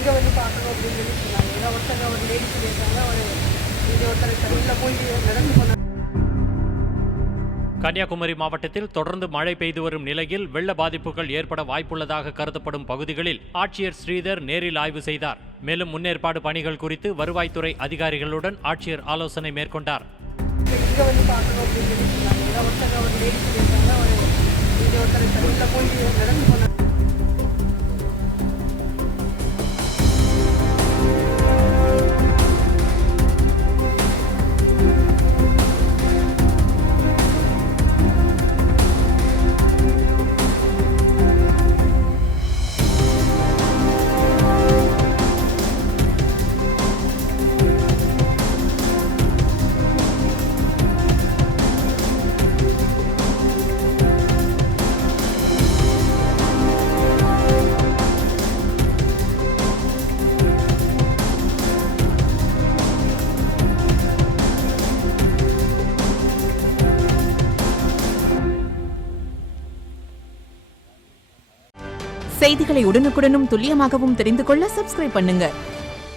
இங்கே வந்து பார்க்கணும் அப்படின்னு சொல்லி சொன்னாங்க. ஏன்னா ஒருத்தங்க ஒரு லேடி சொல்லியிருக்காங்க, ஒரு இங்கே ஒருத்தர் தெருவில் போய் நடந்து போனாங்க. கன்னியாகுமரி மாவட்டத்தில் தொடர்ந்து மழை பெய்து வரும் நிலையில் வெள்ள பாதிப்புகள் ஏற்பட வாய்ப்புள்ளதாக கருதப்படும் பகுதிகளில் ஆட்சியர் ஸ்ரீதர் நேரில் ஆய்வு செய்தார். மேலும் முன்னேற்பாடு பணிகள் குறித்து வருவாய்த்துறை அதிகாரிகளுடன் ஆட்சியர் ஆலோசனை மேற்கொண்டார். இங்கே வந்து பார்க்கணும் அப்படின்னு சொல்லி சொன்னாங்க. ஏன்னா ஒருத்தங்க ஒரு லேடி சொல்லியிருக்காங்க, ஒரு இங்கே ஒருத்தர் தெருவில் போய் நடந்து போனாங்க. செய்திகளை உடனுக்குடனும் துல்லியமாகவும் தெரிந்து கொள்ள சப்ஸ்கிரைப் பண்ணுங்க.